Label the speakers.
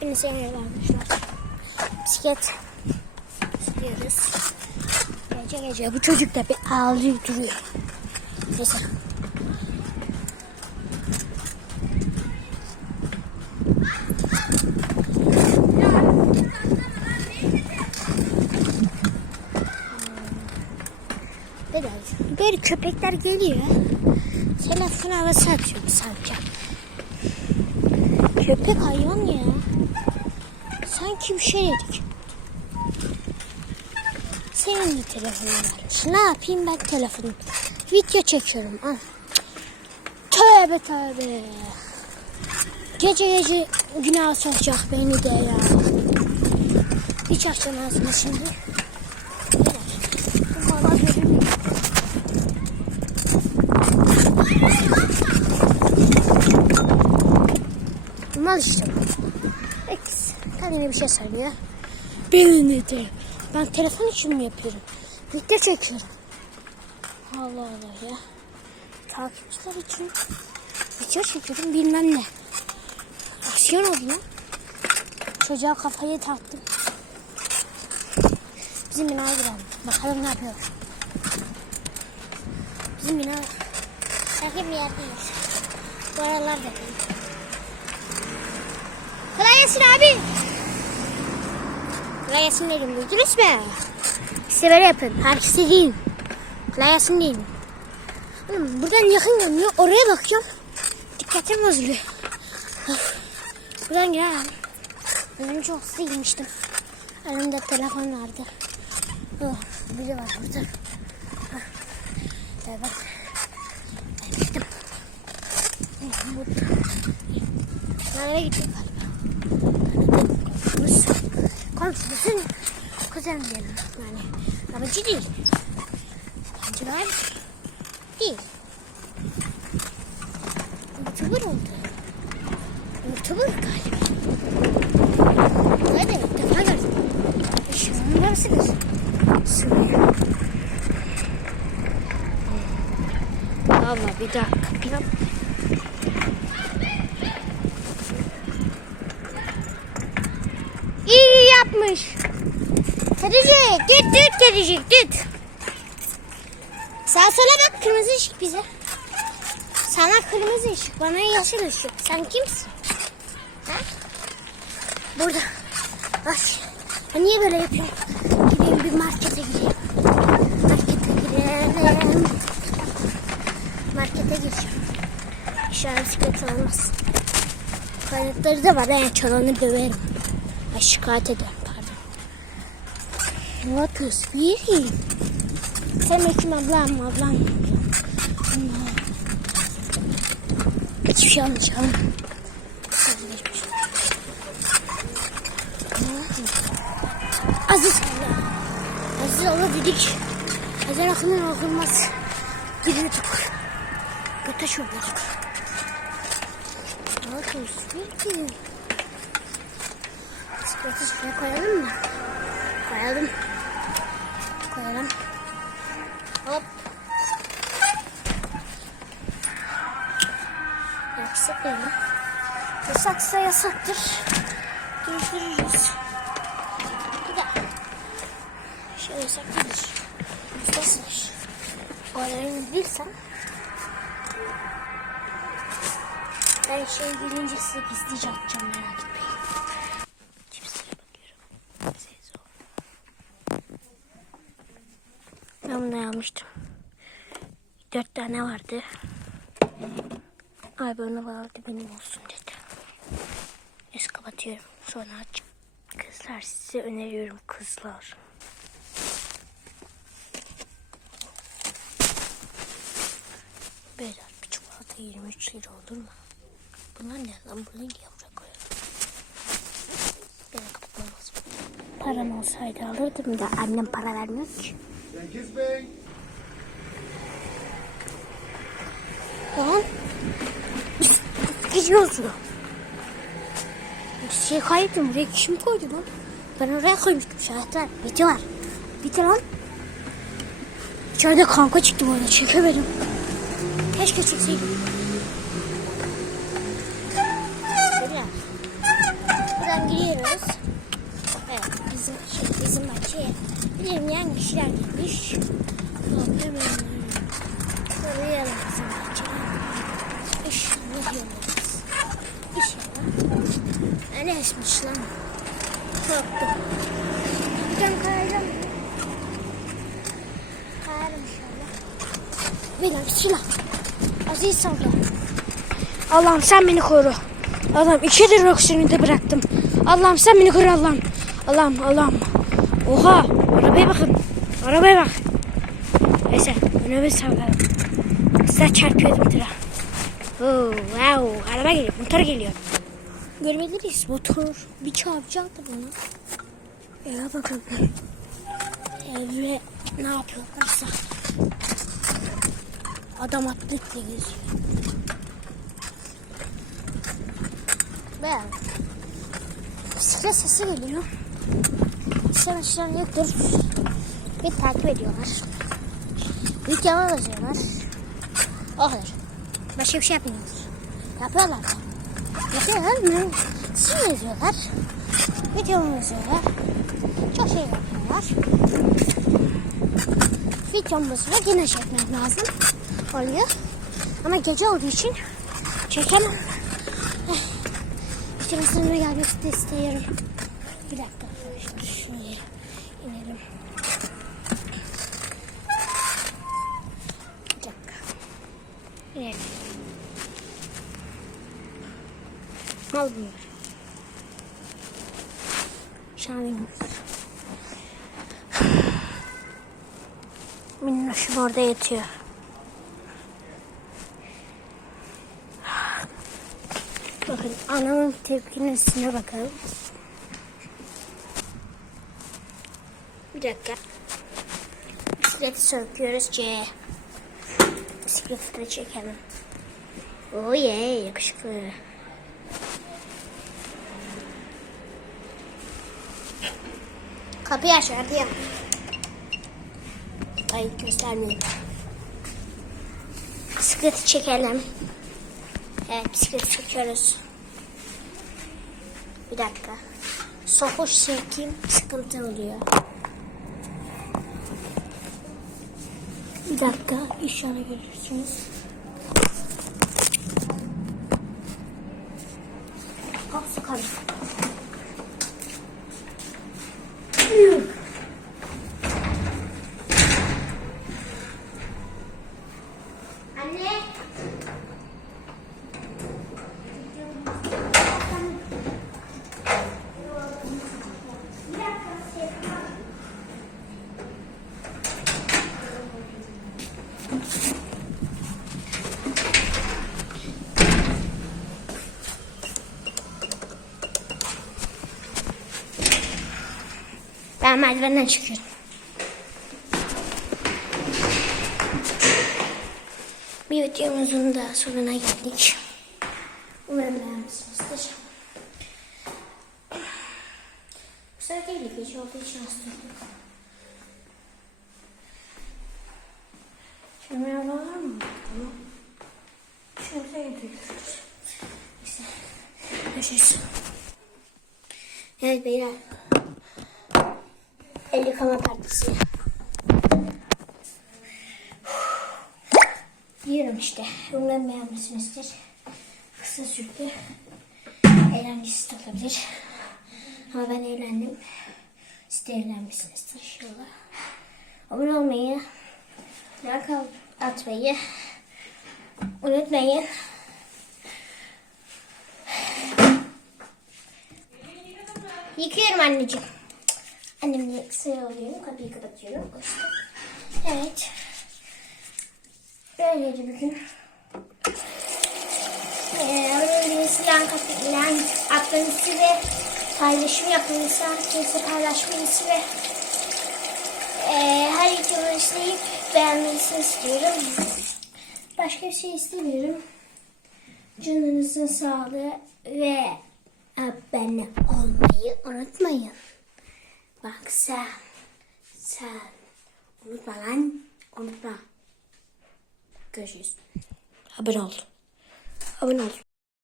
Speaker 1: Hepinize merhaba arkadaşlar. Bisiklet sürüyoruz. Gece gece bu çocuk da bir ağlıyor duruyor. Neyse. Böyle, köpekler geliyor. Telefon havası atıyorum sanki. Köpek hayvan ya. Sanki bir şey yedik. Senin de telefonun varmış. Ne yapayım ben telefonum? Video çekiyorum. Al. Tövbe tövbe. Gece gece günah sokacak beni de ya. Hiç açacağım ağzını şimdi. Valla görünmüyor. İşte Kendine bir şey söylüyor. Beni de. Ben telefon için mi yapıyorum? Video çekiyorum. Allah Allah ya. Takipçiler için video çekiyorum bilmem ne. Aksiyon oldu lan. Çocuğa kafayı taktım. Bizim binaya girelim. Bakalım ne yapıyor. Bizim bina sakin bir yer değil. Bu aralar da değil. Kolay gelsin abi. Gelsin dedim. Duydunuz mu? İşte böyle yapın. Herkese. Kolay gelsin dedim. Oğlum buradan yakın görünüyor. Oraya bakacağım. Dikkatim bozuluyor. Of. Buradan girelim. Az önce hızlı girmiştim. Elimde telefon vardı. Oh, biri var burada. Hah. Evet. Ben gittim. Burada. Nereye gittim. Komşumuzun kuzen diyelim. Yani babacı değil. Yabancılar değil. Youtuber oldu. Youtuber galiba. Hadi ilk defa gördüm. Şunun neresiniz? Sığıyor. Allah bir dakika. Bir dakika. Yapmış. Kedicik git git kedicik git. Sağa sola bak kırmızı ışık bize. Sana kırmızı ışık bana yeşil ışık. Sen kimsin? Ha? Burada. Bak. Ben niye böyle yapıyorum? Gideyim bir markete gideyim. Markete girelim. Markete gireceğim. İnşallah bisiklet olmaz. Kayıtları da var. Yani çalanı döverim. Ay şikayet ederim yapıyorsun? Yürü. Sen benim ablam ablam. Hiçbir şey anlayacağım. Aziz Allah. Aziz Allah dedik. Ezel akının okunmaz. Giriyorduk. Göte şöyleydik. Ne yapıyorsun? Yürü. Bisikleti şuraya koyalım mı? Koyalım. Koyalım. Hop. Değil mi? Yasaksa yasaktır. Durdururuz. Bir daha. Şey yasak değildir. Ustasınız. Olayını bilsem. Ben şey gelince size gizlice atacağım merak etmeyin. Cipslere bakıyorum. Siz o. Ben bunu almıştım. Dört tane vardı. Ay bunu aldı benim olsun dedi. Neyse kapatıyorum. Sonra aç. Kızlar size öneriyorum kızlar. Beyler bir çikolata 23 lira olur mu? Bunlar ne lan? Bunu niye buraya koyalım? Param olsaydı alırdım da annem para vermiyor ki.
Speaker 2: Cengiz Bey.
Speaker 1: Lan. Gidiyorsun. Bir şey kaybettim. Buraya kim koydu lan? Ben oraya koymuştum. Şahit var. Biti var. Biti lan. İçeride kanka çıktı arada. Çekemedim. Keşke çekseydim. Beyler. Buradan bilmeyen kişiler hemen Oraya lazım. İnşallah yollarız. İnşallah. Ne esmiş lan? Korktum. Ben kayacağım. Kayarım inşallah. Benim silah. Aziz Savla. Allah'ım sen beni koru. Allah'ım iki lira oksijeni de bıraktım. Allah'ım sen beni koru Allah'ım. Allah'ım Allah'ım. Oha arabaya bakın. Arabaya bak. Neyse önüme sallarım. Size çarpıyordum tıra. Oh, wow. Araba geliyor. Motor geliyor. Görmeliyiz. Motor. Bir çarpacak da bunu. Ya bakın. Evre ne yapıyorlarsa. Adam atletle geziyor. Ben. Bisiklet sesi geliyor. Sen şuradan yoktur. Bir takip ediyorlar. Bir yama basıyorlar. O kadar. Başka bir şey yapmıyorlar. Yapıyorlar. Yapıyorlar mı? Sim yazıyorlar. Videomu yazıyorlar. Çok şey yapıyorlar. Videomu sonra yine çekmem lazım. Oluyor. Ama gece olduğu için çekemem. Eh, sonuna gelmek istiyorum. Bir dakika arkadaşlar. Şuraya inelim. Bir dakika. İnelim. Mal bunlar. Şahin. Minnoşum orada yatıyor. Bakın anamın tepkinin üstüne bakalım. Bir dakika. Bisikleti söküyoruz C. Bisikleti çekelim. Oh yeah, yakışıklı. Kapıyı aç, kapıyı. Ay göstermeyeyim. Bisikleti çekelim. Evet bisikleti çekiyoruz. Bir dakika. Sokuş çekeyim sıkıntı oluyor. Bir dakika inşallah görürsünüz. Ben merdivenden çıkıyorum. Bir videomuzun da sonuna geldik. Umarım beğenmişsinizdir. Sefer değil, gece olduğu için hastaydım. Şöyle var mı? Tamam. Şöyle gidiyoruz. İşte. Görüşürüz. Evet beyler. El yıkama partisi. Diyorum işte. Umarım beğenmişsinizdir. Kısa sürdü. Eğlencesi de olabilir. Ama ben eğlendim. Siz de eğlenmişsinizdir inşallah. Abone olmayı, like atmayı unutmayın. Yıkıyorum anneciğim. Annemle suya alıyorum. Kapıyı kapatıyorum. Evet. Böyleydi bugün. Ee, öğrendiğiniz yan kapı, yan atmanızı ve paylaşım yapmanızı, herkese paylaşmanızı ve e, her videomu izleyip beğenmenizi istiyorum. Başka bir şey istemiyorum. Canınızın sağlığı ve abone olmayı unutmayın. Bak sen, sen unutma lan, unutma. Görüşürüz. Abone ol. Abone ol.